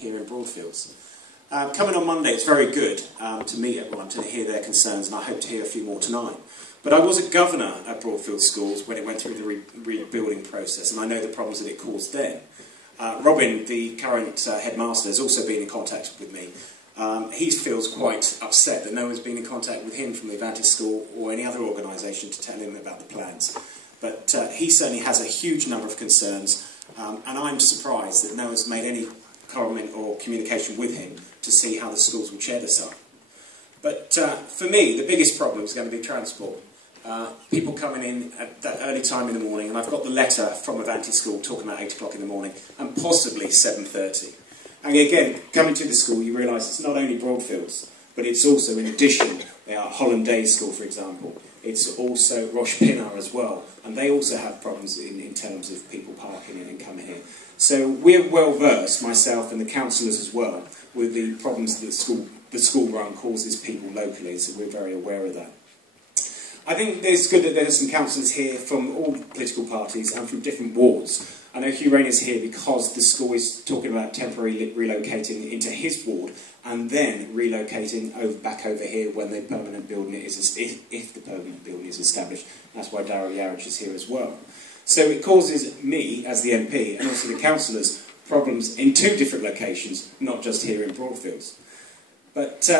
here in Broadfields. Coming on Monday, it's very good to meet everyone, to hear their concerns, and I hope to hear a few more tonight. But I was a governor at Broadfields Schools when it went through the rebuilding process, and I know the problems that it caused then. Robin, the current headmaster, has also been in contact with me. He feels quite upset that no one's been in contact with him from the Avanti school or any other organisation to tell him about the plans. But he certainly has a huge number of concerns, and I'm surprised that no one's made any comment or communication with him to see how the schools will chair this up. But for me, the biggest problem is going to be transport. People coming in at that early time in the morning, and I've got the letter from Avanti school talking about 8 o'clock in the morning, and possibly 7:30. And again, coming to the school, you realise it's not only Broadfields, but it's also, in addition, Holland Day School, for example. It's also Roche Pinard as well, and they also have problems in terms of people parking in and coming here. So we're well versed, myself and the councillors as well, with the problems that the school run causes people locally, so we're very aware of that. I think it's good that there's some councillors here from all political parties and from different wards. I know Hugh Rayner's here because the school is talking about temporarily relocating into his ward and then relocating back over here when the permanent building is, if the permanent building is established. That's why Darryl Yarridge is here as well. So it causes me, as the MP, and also the councillors, problems in 2 different locations, not just here in Broadfields. But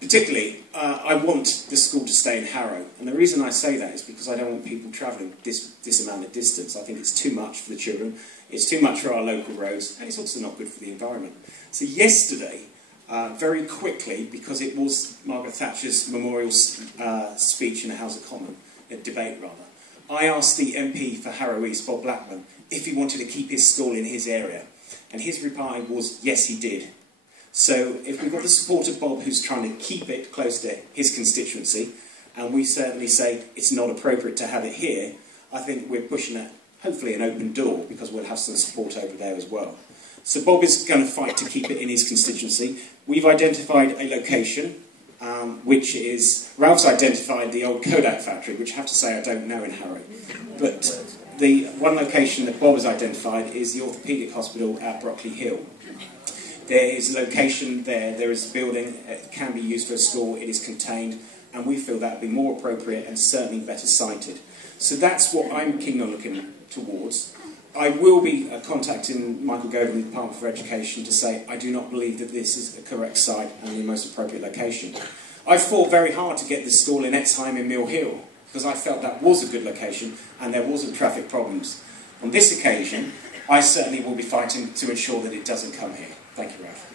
particularly, I want the school to stay in Harrow, and the reason I say that is because I don't want people travelling this amount of distance. I think it's too much for the children, it's too much for our local roads, and it's also not good for the environment. So yesterday, very quickly, because it was Margaret Thatcher's memorial speech in the House of Commons, a debate rather, I asked the MP for Harrow East, Bob Blackman, if he wanted to keep his school in his area, and his reply was, yes he did. So if we've got the support of Bob, who's trying to keep it close to his constituency, and we certainly say it's not appropriate to have it here, I think we're pushing at, hopefully, an open door, because we'll have some support over there as well. So Bob is going to fight to keep it in his constituency. We've identified a location, which is, Ralph's identified the old Kodak factory, which I have to say I don't know in Harrow. But the one location that Bob has identified is the orthopaedic hospital at Brockley Hill. There is a location there, there is a building, it can be used for a school, it is contained, and we feel that would be more appropriate and certainly better sited. So that's what I'm keen on looking towards. I will be contacting Michael Godin in the Department for Education to say I do not believe that this is the correct site and the most appropriate location. I fought very hard to get this school in Exheim in Mill Hill because I felt that was a good location and there wasn't traffic problems. On this occasion, I certainly will be fighting to ensure that it doesn't come here. Thank you, Ralph.